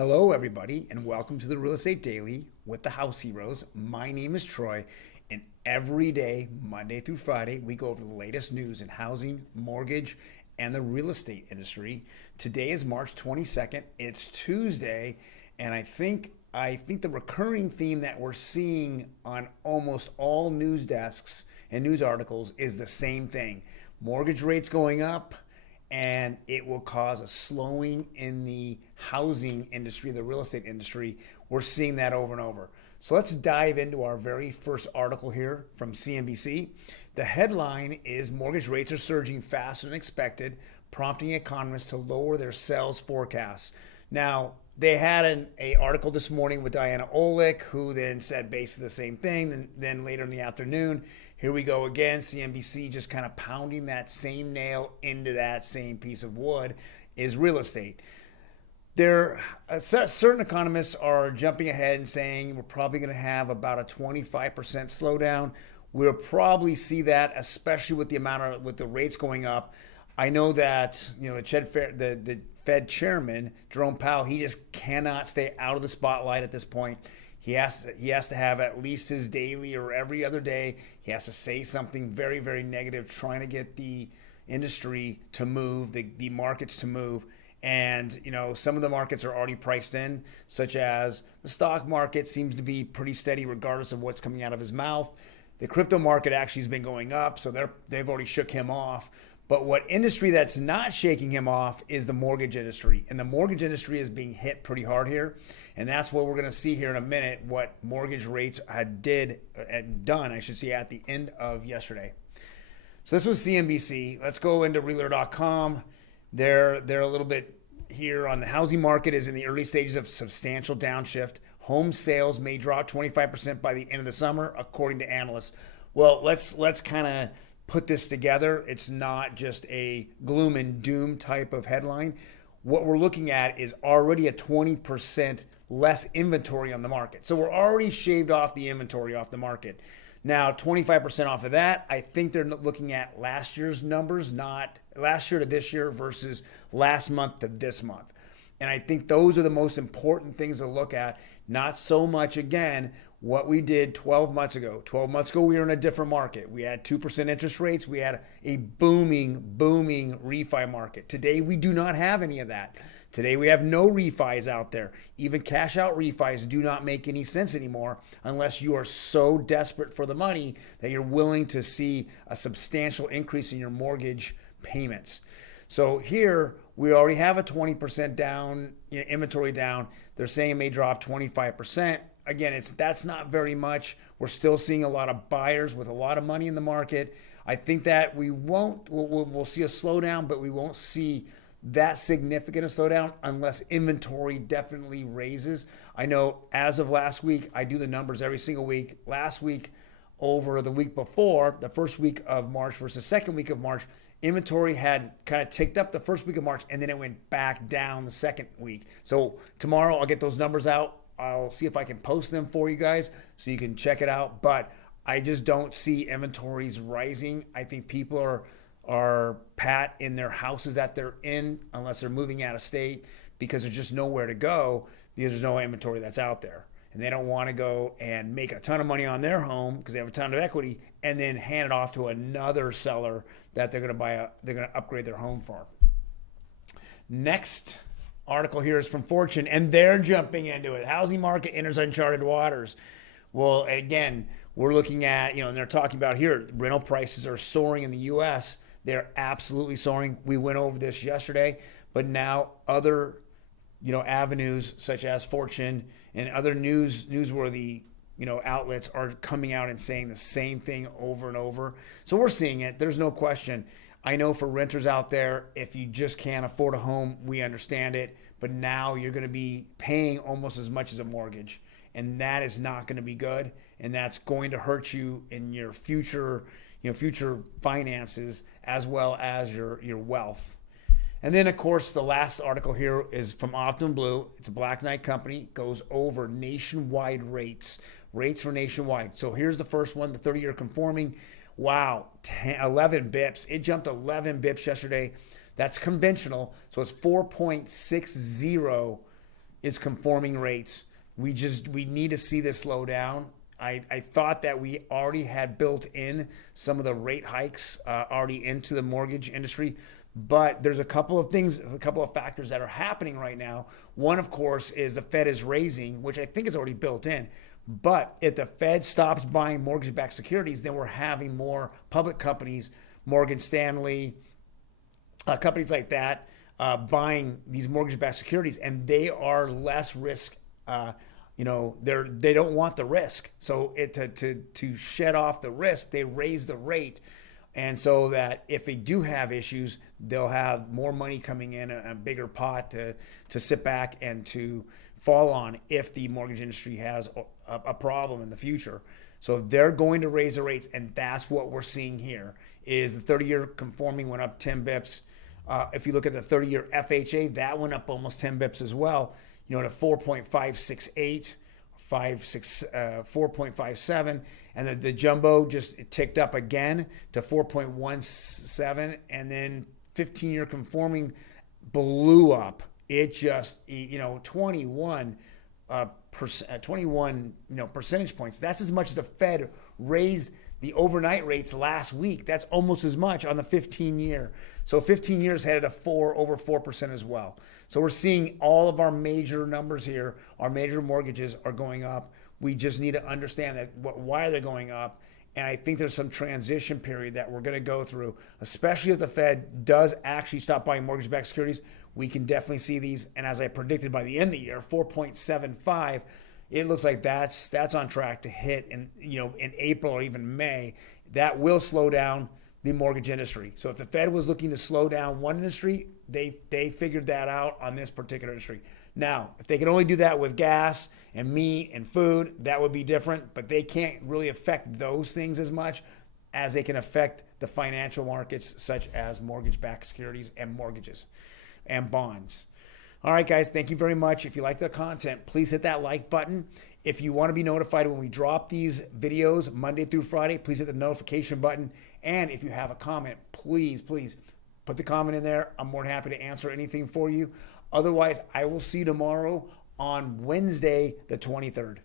Hello, everybody, and welcome to the Real Estate Daily with the House Heroes. My name is Troy, and every day, Monday through Friday, we go over the latest news in housing, mortgage, and the real estate industry. Today is March 22nd. It's Tuesday, and I think the recurring theme that we're seeing on almost all news desks and news articles is the same thing: mortgage rates going up, and it will cause a slowing in the housing industry, the real estate industry. We're seeing that over and over. So let's dive into our very first article here from CNBC. The headline is Mortgage Rates Are Surging Faster Than Expected, Prompting Economists to Lower Their Sales Forecasts. Now, they had an article this morning with Diana Olick, who then said basically the same thing. And then later in the afternoon, here we go again. CNBC just kind of pounding that same nail into that same piece of wood is real estate. Certain economists are jumping ahead and saying we're probably going to have about a 25% slowdown. We'll probably see that, especially with the rates going up. I know that the Fed chairman Jerome Powell, he just cannot stay out of the spotlight at this point. He has to have at least his daily or every other day. He has to say something very, very negative, trying to get the industry to move, the markets to move. And some of the markets are already priced in, such as the stock market seems to be pretty steady regardless of what's coming out of his mouth. The crypto market actually has been going up, so they've already shook him off. But what industry that's not shaking him off is the mortgage industry. And the mortgage industry is being hit pretty hard here. And that's what we're going to see here in a minute, what mortgage rates had done, at the end of yesterday. So this was CNBC. Let's go into realtor.com. They're a little bit here on the housing market is in the early stages of substantial downshift. Home sales may drop 25% by the end of the summer, according to analysts. Well, let's kind of put this together. It's not just a gloom and doom type of headline. What we're looking at is already a 20% less inventory on the market. So we're already shaved off the inventory off the market. Now, 25% off of that, I think they're looking at last year's numbers, not last year to this year versus last month to this month. And I think those are the most important things to look at, not so much, again, what we did 12 months ago. 12 months ago, we were in a different market. We had 2% interest rates. We had a booming refi market. Today, we do not have any of that. Today, we have no refis out there. Even cash out refis do not make any sense anymore unless you are so desperate for the money that you're willing to see a substantial increase in your mortgage payments. So here, we already have a 20% down, inventory down. They're saying it may drop 25%. Again, that's not very much. We're still seeing a lot of buyers with a lot of money in the market. I think that we'll see a slowdown, but we won't see that significant a slowdown unless inventory definitely raises. I know as of last week, I do the numbers every single week. Last week over the week before, the first week of March versus second week of March, inventory had kind of ticked up the first week of March, and then it went back down the second week. So tomorrow I'll get those numbers out. I'll see if I can post them for you guys so you can check it out. But I just don't see inventories rising. I think people are pat in their houses that they're in unless they're moving out of state because there's just nowhere to go because there's no inventory that's out there. And they don't want to go and make a ton of money on their home because they have a ton of equity and then hand it off to another seller that they're going to upgrade their home for. Next article here is from Fortune, and they're jumping into it. Housing market enters uncharted waters. Well, again, we're looking at, and they're talking about here, rental prices are soaring in the U.S. They're absolutely soaring. We went over this yesterday, but now other, avenues such as Fortune and other newsworthy, outlets are coming out and saying the same thing over and over. So we're seeing it. There's no question. I know for renters out there, if you just can't afford a home, we understand it. But now you're going to be paying almost as much as a mortgage. And that is not going to be good. And that's going to hurt you in your future finances as well as your wealth. And then, of course, the last article here is from Optimum Blue. It's a Black Knight company, goes over nationwide rates for nationwide. So here's the first one, the 30-year conforming. Wow, 11 bips. It jumped 11 bips yesterday. That's conventional. So it's 4.60 is conforming rates. We need to see this slow down. I thought that we already had built in some of the rate hikes already into the mortgage industry, but there's a couple of things, a couple of factors that are happening right now. One, of course, is the Fed is raising, which I think is already built in. But if the Fed stops buying mortgage-backed securities, then we're having more public companies, Morgan Stanley, companies like that, buying these mortgage-backed securities, and they are less risk. They don't want the risk. So to shed off the risk, they raise the rate, and so that if they do have issues, they'll have more money coming in, a bigger pot to sit back and to fall on if the mortgage industry has a problem in the future. So they're going to raise the rates, and that's what we're seeing here. Is the 30-year conforming went up 10 bips. If you look at the 30-year FHA, that went up almost 10 bips as well. To 4.568, 4.57, and the jumbo just ticked up again to 4.17, and then 15-year conforming blew up. It just 21 percentage points. That's as much as the Fed raised the overnight rates last week. That's almost as much on the 15-year. So 15 years headed to over 4% as well. So we're seeing all of our major numbers here, our major mortgages are going up. We just need to understand that why they're going up. And I think there's some transition period that we're going to go through, especially if the Fed does actually stop buying mortgage-backed securities. We can definitely see these. And as I predicted by the end of the year, 4.75, it looks like that's on track to hit in April or even May. That will slow down the mortgage industry. So if the Fed was looking to slow down one industry, they figured that out on this particular industry. Now, if they can only do that with gas and meat and food, that would be different, but they can't really affect those things as much as they can affect the financial markets, such as mortgage-backed securities and mortgages and bonds. All right, guys, thank you very much. If you like the content, please hit that like button. If you want to be notified when we drop these videos Monday through Friday, please hit the notification button. And if you have a comment, please put the comment in there. I'm more than happy to answer anything for you. Otherwise, I will see you tomorrow on Wednesday, the 23rd.